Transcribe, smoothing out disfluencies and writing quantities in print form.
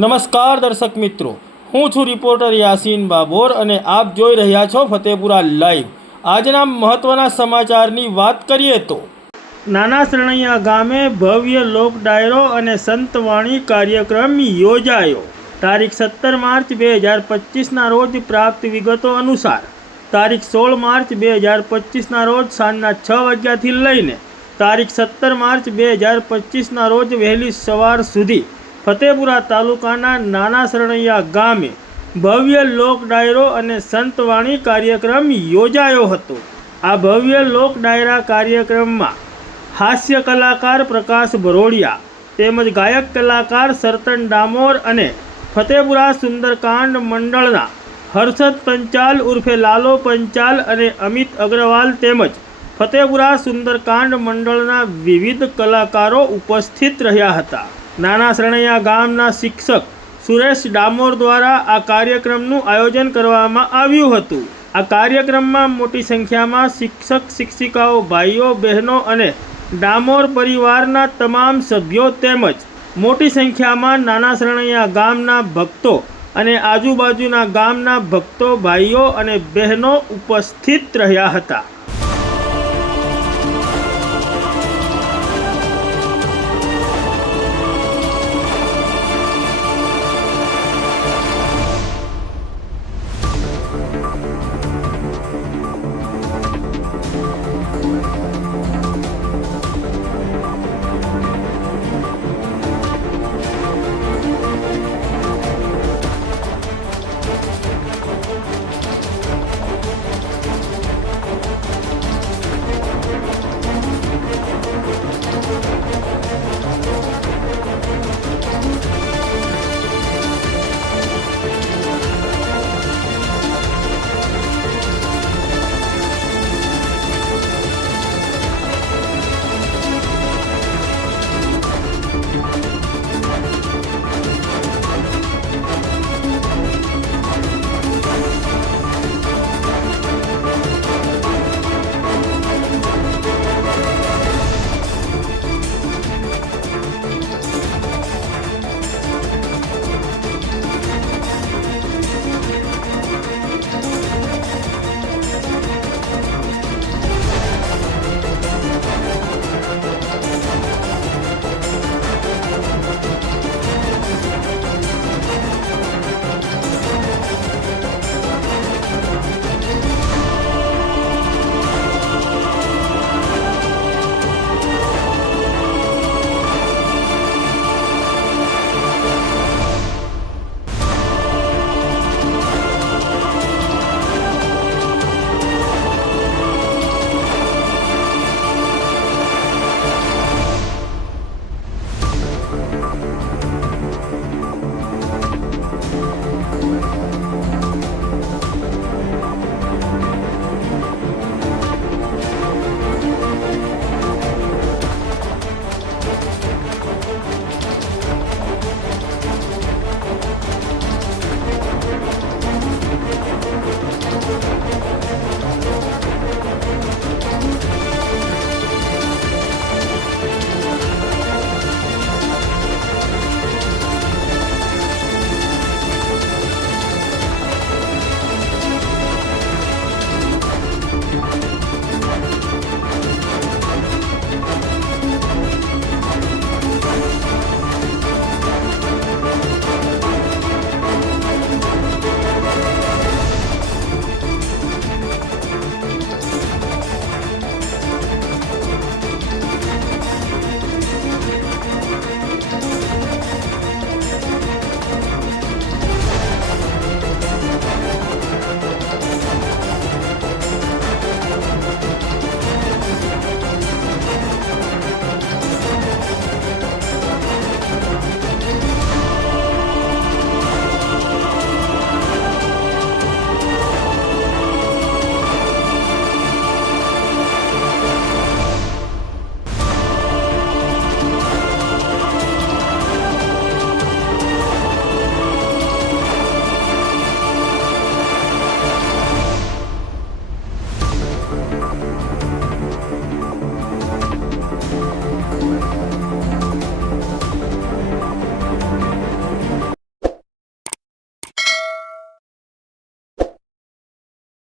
નમસ્કાર દર્શક મિત્રો, હું છું રિપોર્ટર યાસીન બાબોર અને આપ જોઈ રહ્યા છો ફતેપુરા લાઈવ। આજના મહત્વના સમાચારની વાત કરીએ તો નાના સરણૈયા ગામે ભવ્ય લોક ડાયરો અને સંતવાણી કાર્યક્રમ યોજાયો। તારીખ 17 માર્ચ 2025ના રોજ પ્રાપ્ત વિગતો અનુસાર તારીખ 16 માર્ચ 2025ના રોજ સાંજના 6 વાગ્યાથી લઈને તારીખ 17 માર્ચ 2025ના રોજ વહેલી સવાર સુધી ફતેપુરા તાલુકાના નાના સરણૈયા ગામે ભવ્ય લોક ડાયરો અને સંતવાણી કાર્યક્રમ યોજાયો હતો। આ ભવ્ય લોક ડાયરા કાર્યક્રમમાં હાસ્ય કલાકાર પ્રકાશ ભરોડિયા તેમજ ગાયક કલાકાર સરતન ડામોર અને ફતેપુરા સુંદરકાંડ મંડળના હર્ષદ પંચાલ ઉર્ફે લાલો પંચાલ અને અમિત અગ્રવાલ તેમજ ફતેપુરા સુંદરકાંડ મંડળના વિવિધ કલાકારો ઉપસ્થિત રહ્યા હતા। નાના સરણૈયા ગામના શિક્ષક સુરેશ ડામોર દ્વારા આ કાર્યક્રમનું આયોજન કરવામાં આવ્યું હતું। આ કાર્યક્રમમાં મોટી સંખ્યામાં શિક્ષક શિક્ષિકાઓ ભાઈઓ બહેનો અને ડામોર પરિવારના તમામ સભ્યો તેમજ મોટી સંખ્યામાં નાના સરણૈયા ગામના ભક્તો અને આજુબાજુના ગામના ભક્તો ભાઈઓ અને બહેનો ઉપસ્થિત રહ્યા હતા।